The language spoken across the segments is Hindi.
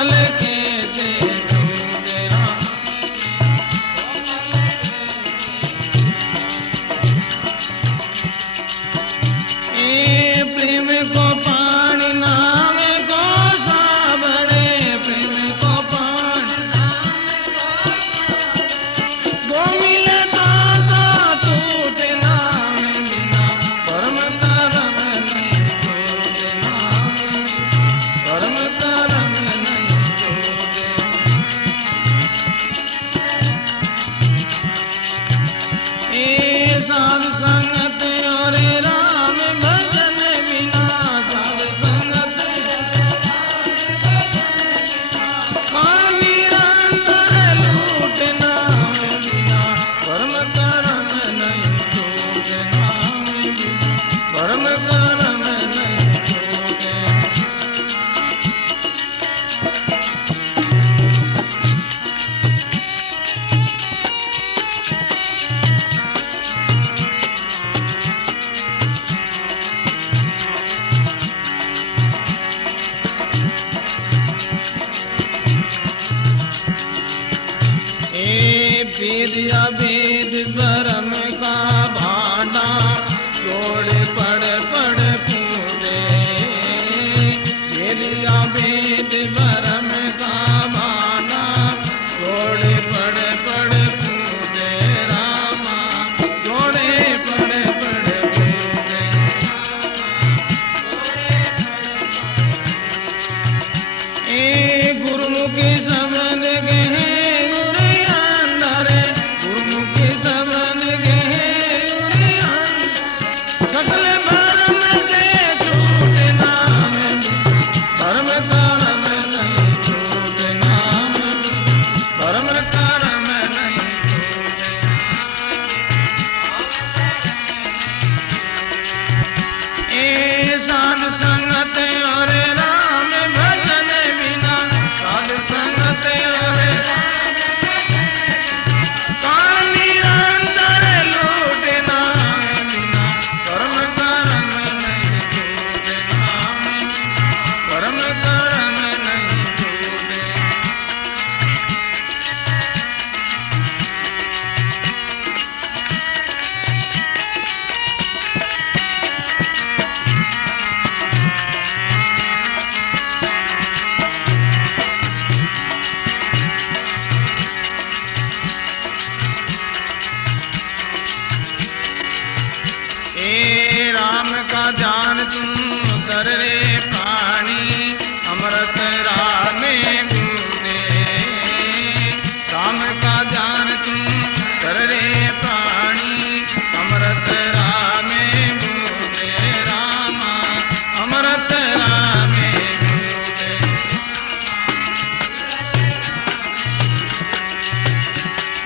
कोमल कैसे छूटे राम। ए प्रेम को पानी नाम को सावरे, प्रेम को पानी दो मिलता तो टूटे नाम बिना, परम करम नहीं छूटे नाम, परम करम नहीं छूटे। ए साध संगत और राम भजन बिना, साध संगत काल निरंतर लूट नाम बिना, परम करम नहीं छूटे नाम बिना, परम करम नहीं छूटे। ए वेद या वेद धर्म का भांडा, जोड़े पड़ पड़ पूरे। वेद या वेद धर्म का भांडा, जोड़े पड़ पड़ पूरे रामा, जोड़े पड़ पड़ पूरे। ए गुरुमुखी शब्द गहे सकल भरम से छूटे नाम, परम करम नहीं छूटे नाम, परम करम नहीं छूटे। ए साध संगत और राम भजन बिना, साध संगत और काल निरंतर लूटे नाम बिना, परम करम नहीं छूटे नाम, परम करम नहीं छूटे। ए राम का जान तुम कर रे प्राणी, अमृत रामे बूंदे। राम का जान तुम कर रे प्राणी, अमृत रामे बूंदे रामा, अमृत रामे बूंदे।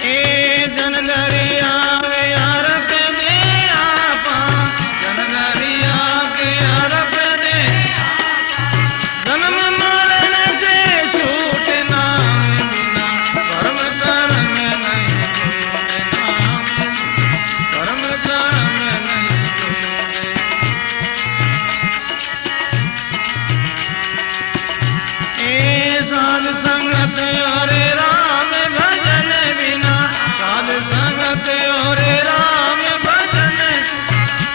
ए जन दरिया यारक दे आपा, जन दरिया के यारक दे, जन्म मरण से छूटे नाम बिना, परम करम नहीं छूटे नाम, परम करम नहीं छूटे। ए साध संगत और राम भजन बिना, साध संगत और राम भजन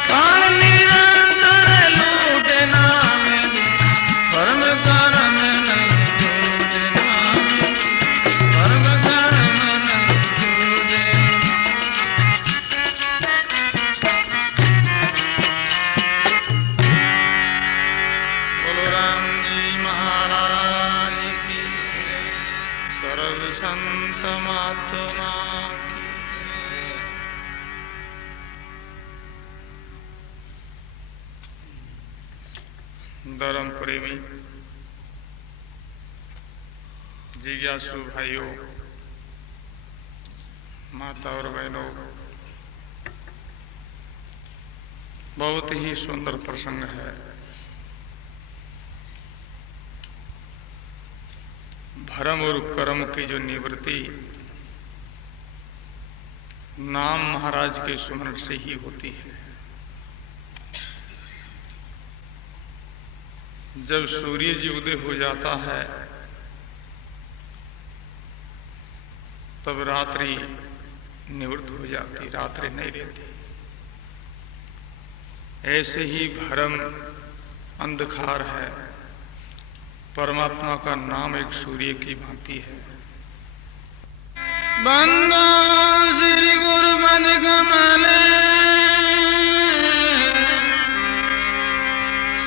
काल निरंतर लूटे नाम बिना, परम करम नहीं छूटे नाम, परम करम नहीं छूटे। बोलो राम जी महाराज की, सर्व संत महात्मा की। धर्म प्रेमी जिज्ञासु भाइयों, माता और बहनों, बहुत ही सुंदर प्रसंग है। भरम और कर्म की जो निवृत्ति नाम महाराज के सुमरण से ही होती है। जब सूर्य जी उदय हो जाता है तब रात्रि निवृत्त हो जाती, रात्रि नहीं रहती। ऐसे ही भरम अंधकार है, परमात्मा का नाम एक सूर्य की भांति है। बंदो श्री गुरुपद कमले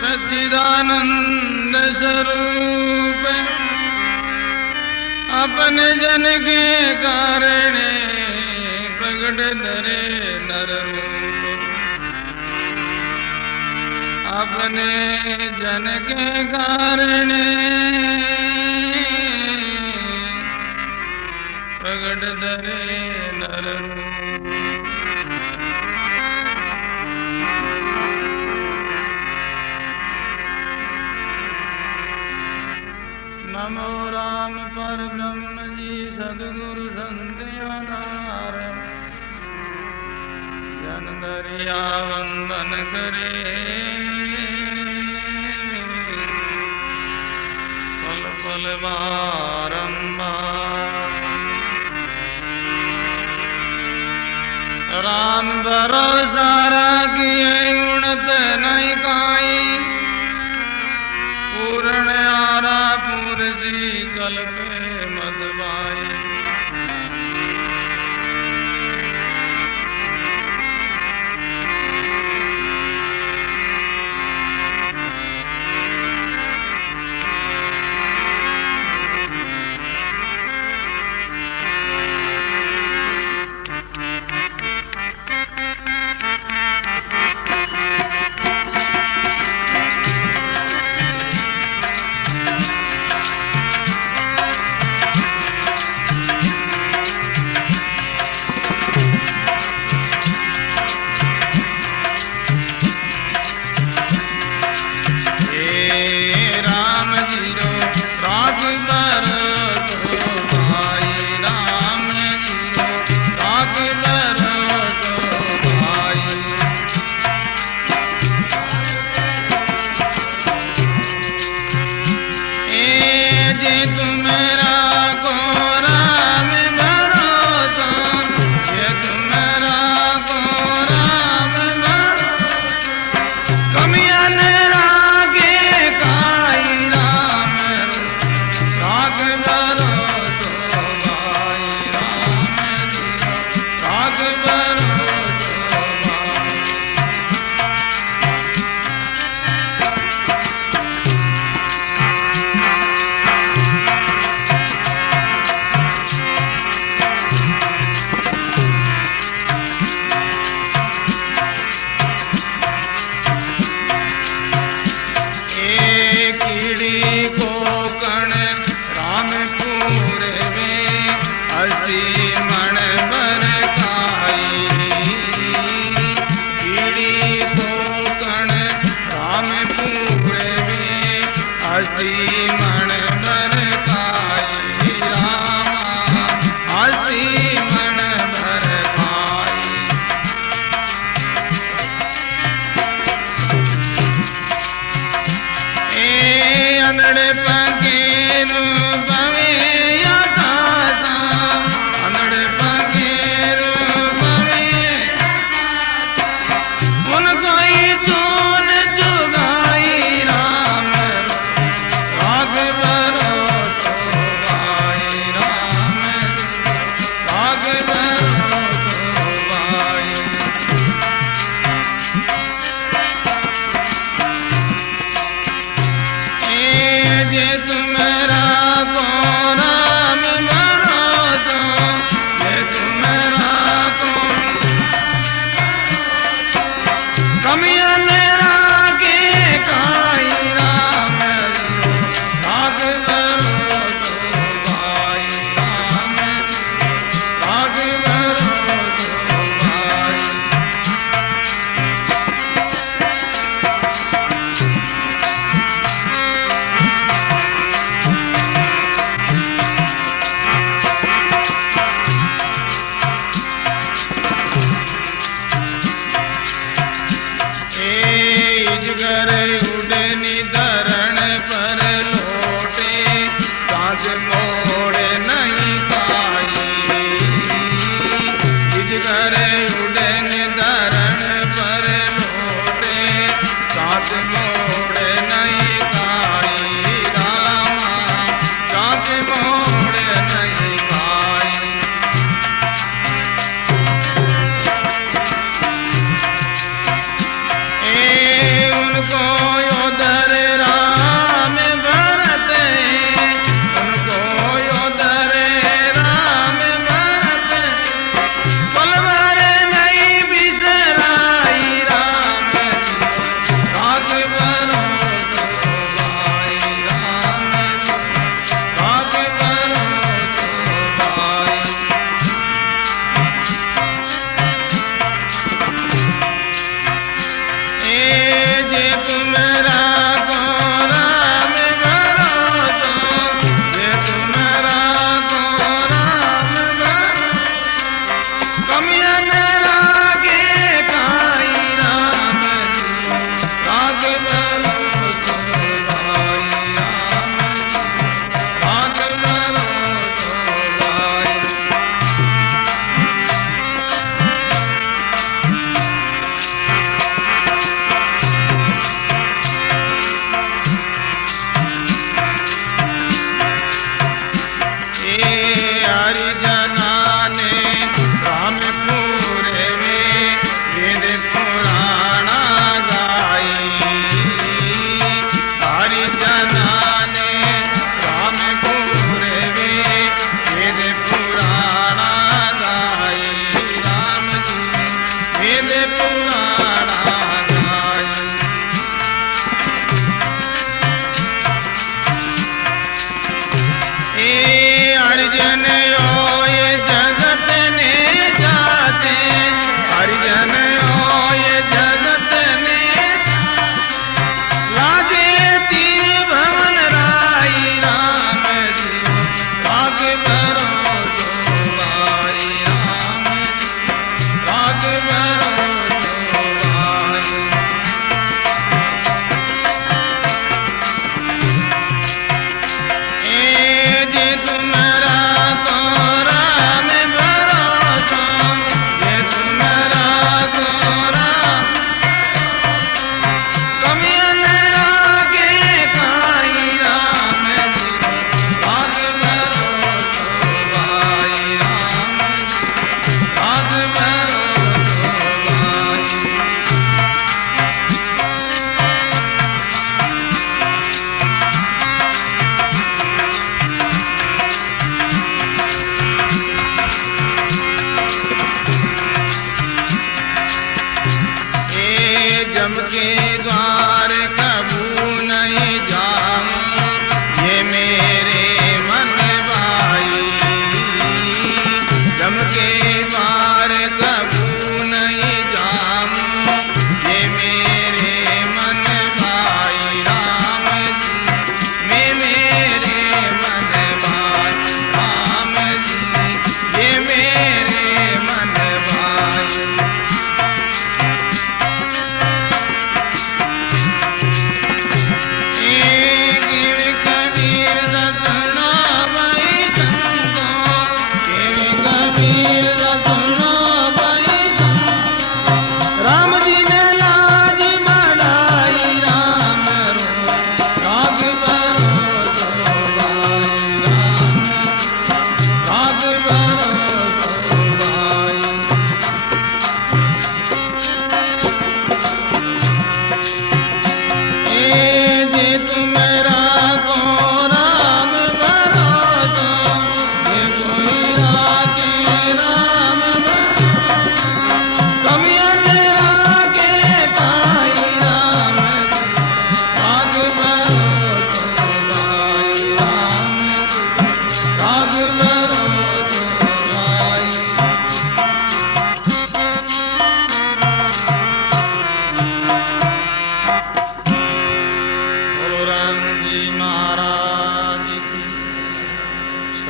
सच्चिदानंद स्वरूप, अपने जन के कारण प्रगट धरे नर रूप, अपने जन के कारण प्रगट धरे नर रूप। नमो राम पर ब्रह्म जी सद्गुरु संत आधार, जन दरिया वंदन करे, पल पल बारंबार। राम भरोसा राखिए उणत नहीं काई, पूर्ण आरा पूरसी कल्पे मत बाई।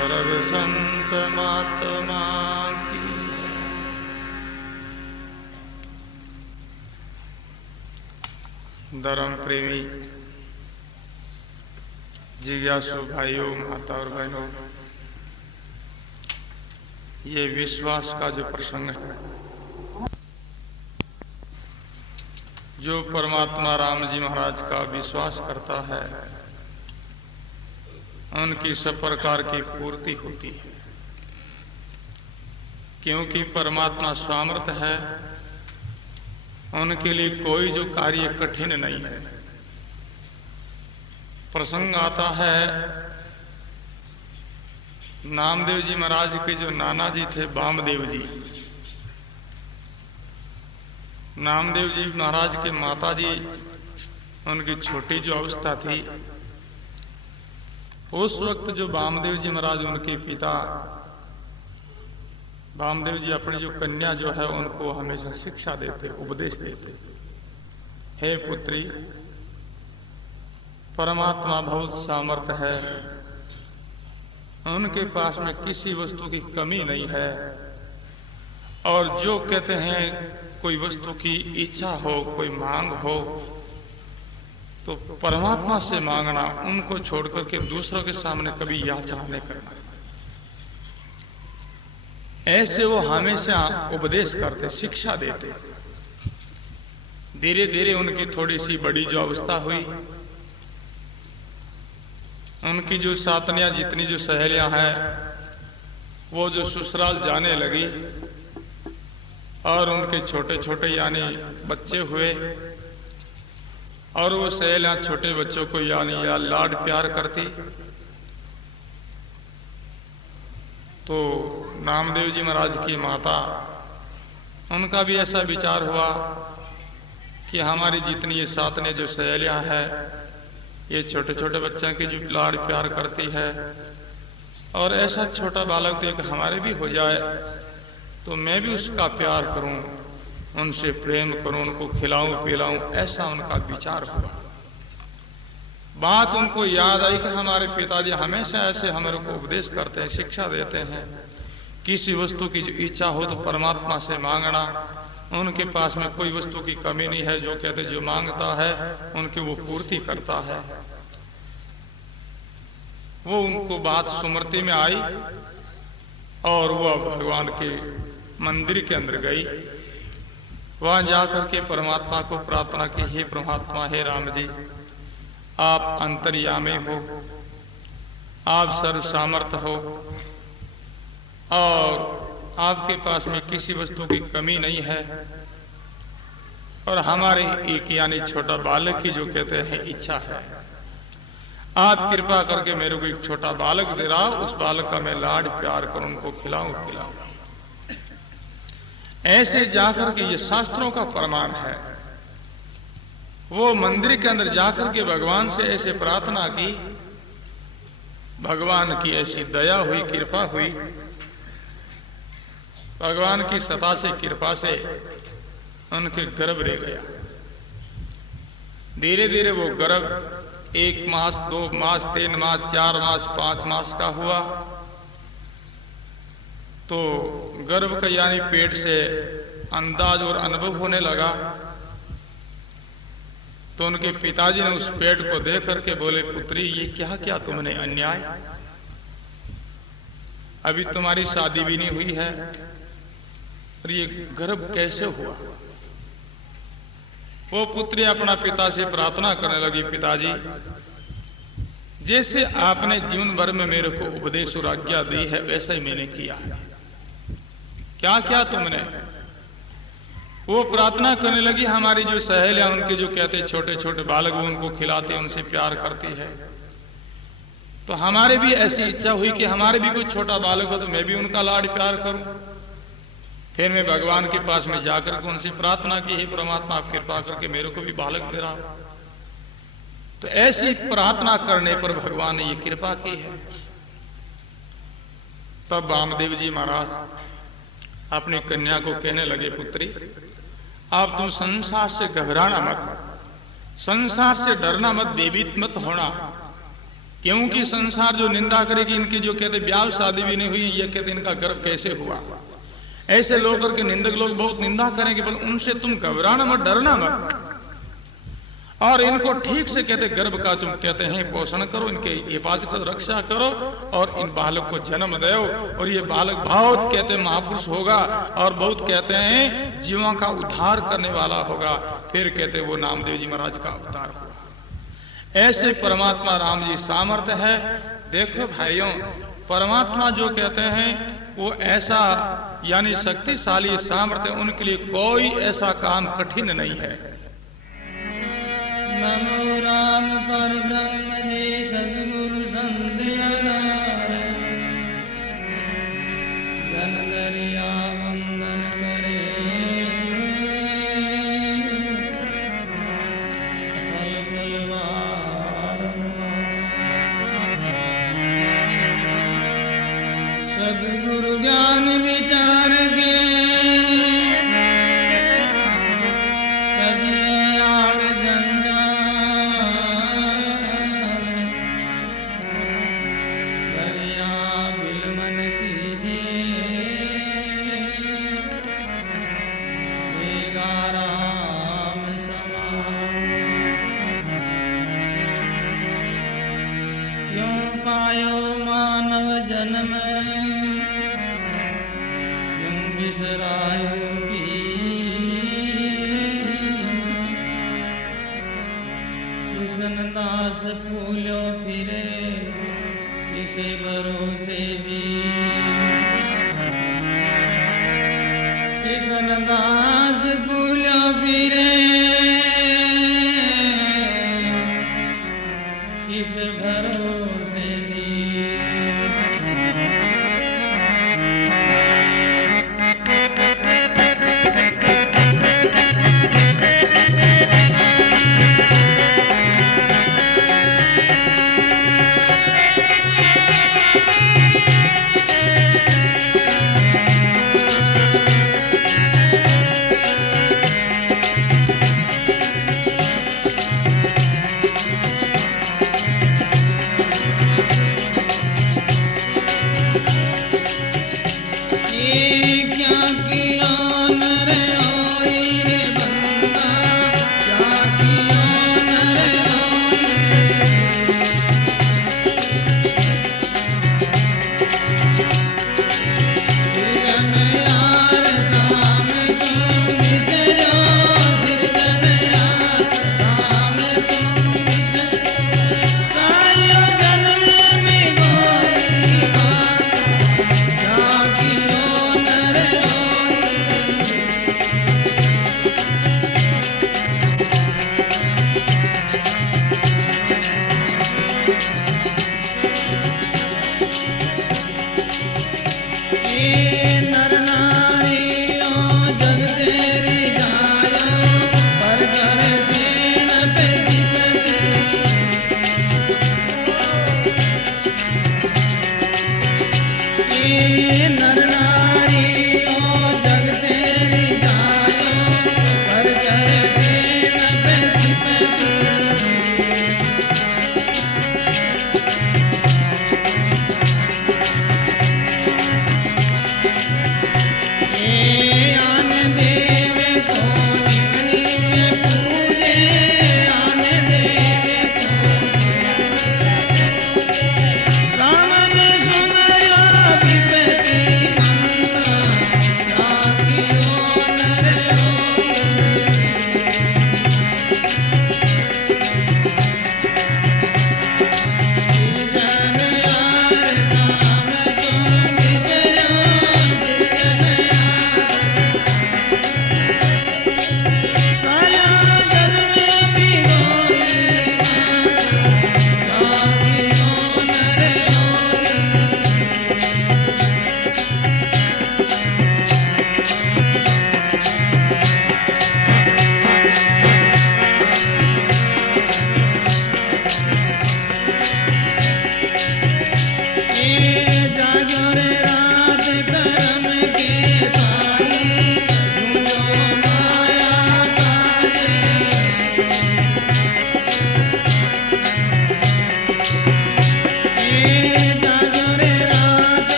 सर्व संत महात्मा की। धर्म प्रेमी जिज्ञासु भाइयों, माता और बहनों, ये विश्वास का जो प्रसंग है, जो परमात्मा राम जी महाराज का विश्वास करता है उनकी सब प्रकार की पूर्ति होती है, क्योंकि परमात्मा सामर्थ्य है। उनके लिए कोई जो कार्य कठिन नहीं है। प्रसंग आता है नामदेव जी महाराज के जो नाना जी थे वामदेव जी। नामदेव जी महाराज के माता जी, उनकी छोटी जो अवस्था थी, उस वक्त जो वामदेव जी महाराज उनके पिता वामदेव जी अपनी जो कन्या जो है उनको हमेशा शिक्षा देते, उपदेश देते, हे पुत्री, परमात्मा बहुत सामर्थ्य है, उनके पास में किसी वस्तु की कमी नहीं है, और जो कहते हैं कोई वस्तु की इच्छा हो, कोई मांग हो, तो परमात्मा से मांगना, उनको छोड़कर के दूसरों के सामने कभी याचना नहीं करना। ऐसे वो हमेशा उपदेश करते, शिक्षा देते। धीरे धीरे उनकी थोड़ी सी बड़ी जो अवस्था हुई, उनकी जो सातनियां जितनी जो सहेलियां हैं वो जो ससुराल जाने लगी, और उनके छोटे छोटे यानी बच्चे हुए, और वो सहेलियां छोटे बच्चों को यानी या लाड प्यार करती। तो नामदेव जी महाराज की माता, उनका भी ऐसा विचार हुआ कि हमारी जितनी ये सातने जो सहेलियां हैं, ये छोटे छोटे बच्चों की जो लाड प्यार करती है, और ऐसा छोटा बालक तो एक हमारे भी हो जाए, तो मैं भी उसका प्यार करूं, उनसे प्रेम करूं, उनको खिलाऊं पिलाऊं, ऐसा उनका विचार हुआ। बात उनको याद आई कि हमारे पिताजी हमेशा ऐसे हमारे को उपदेश करते हैं, शिक्षा देते हैं, किसी वस्तु की जो इच्छा हो तो परमात्मा से मांगना, उनके पास में कोई वस्तु की कमी नहीं है, जो कहते जो मांगता है उनकी वो पूर्ति करता है। वो उनको बात स्मृति में आई, और वह भगवान के मंदिर के अंदर गई। वहां जाकर के परमात्मा को प्रार्थना की, हे परमात्मा, हे राम जी, आप अंतर्यामी हो, आप सर्व सामर्थ्य हो, और आपके पास में किसी वस्तु की कमी नहीं है, और हमारे एक यानी छोटा बालक की जो कहते हैं इच्छा है, आप कृपा करके मेरे को एक छोटा बालक दे रहा, उस बालक का मैं लाड प्यार करूं, उनको खिलाऊं पिलाऊं। ऐसे जाकर के ये शास्त्रों का प्रमाण है। वो मंदिर के अंदर जाकर के भगवान से ऐसे प्रार्थना की, भगवान की ऐसी दया हुई, कृपा हुई, भगवान की सता से कृपा से उनके गर्भ रह गया। धीरे धीरे वो गर्भ 1 मास, 2 मास, 3 मास, 4 मास, 5 मास का हुआ। तो गर्भ का यानी पेट से अंदाज और अनुभव होने लगा। तो उनके पिताजी ने उस पेट को देख करके बोले, पुत्री, ये क्या क्या तुमने अन्याय, अभी तुम्हारी शादी भी नहीं हुई है, और ये गर्भ कैसे हुआ। वो पुत्री अपना पिता से प्रार्थना करने लगी, पिताजी, जैसे आपने जीवन भर में मेरे को उपदेश और आज्ञा दी है, वैसा ही मैंने किया है। क्या क्या तुमने। वो प्रार्थना करने लगी, हमारी जो सहेलियां, उनके जो कहते छोटे छोटे बालक, वो उनको खिलाते, उनसे प्यार करती है, तो हमारे भी ऐसी इच्छा हुई कि हमारे भी कोई छोटा बालक हो तो मैं भी उनका लाड प्यार करूं। फिर मैं भगवान के पास में जाकर के उनसे प्रार्थना की, हे परमात्मा, आप कृपा करके मेरे को भी बालक दे रहा। तो ऐसी प्रार्थना करने पर भगवान ने ये कृपा की है। तब वामदेव जी महाराज अपनी कन्या को कहने लगे, पुत्री, आप तुम संसार से घबराना मत, संसार से डरना मत, बेबीत मत होना, क्योंकि संसार जो निंदा करेगी इनकी, जो कहते ब्याह शादी भी नहीं हुई, ये कहते इनका गर्भ कैसे हुआ। ऐसे लोग करके निंदक लोग बहुत निंदा करेंगे, पर उनसे तुम घबराना मत, डरना मत, और इनको ठीक से कहते गर्भ का तुम कहते हैं पोषण करो, इनके हिफाजत रक्षा करो, और इन बालक को जन्म दो, और ये बालक बहुत कहते हैं महापुरुष होगा, और बहुत कहते हैं जीवों का उद्धार करने वाला होगा। फिर कहते वो नामदेव जी महाराज का अवतार हुआ। ऐसे परमात्मा राम जी सामर्थ्य है। देखो भाइयों, परमात्मा जो कहते हैं वो ऐसा यानी शक्तिशाली सामर्थ्य, उनके लिए कोई ऐसा काम कठिन नहीं है। नमो राम पर ब्रह्म जी सद्गुरु संत अगार, जन दरिया वंदन करे, फल फलवार सद्गुरु ज्ञान विचार के दास फूलो फिरे इसे भरोसे जी, किशन दास फूलो फिरे इस भरोसे जी।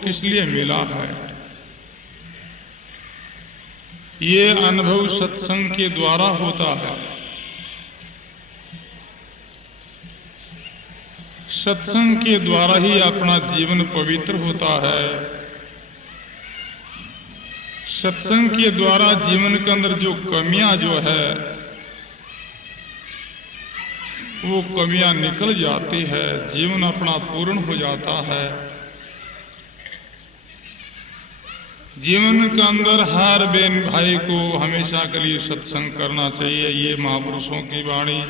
किस लिए मिला है? ये अनुभव सत्संग के द्वारा होता है। सत्संग के द्वारा ही अपना जीवन पवित्र होता है। सत्संग के द्वारा जीवन के अंदर जो कमियां जो है वो कमियां निकल जाती है, जीवन अपना पूर्ण हो जाता है। जीवन के अंदर हर बहन भाई को हमेशा के लिए सत्संग करना चाहिए। ये महापुरुषों की वाणी।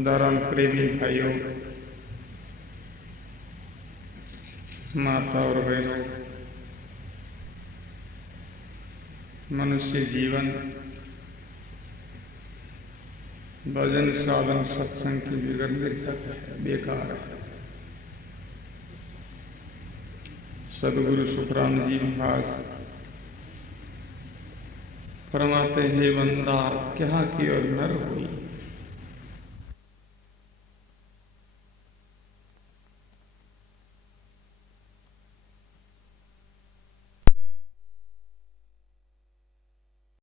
धर्म प्रेमी भाइयों, माता और बहनों, मनुष्य जीवन भजन साधन सत्संग की बिगड़ निर्थक है, बेकार है। सदगुरु सुखराम जी महाराज फरमाते हैं, बंदा क्या की और नर हुई।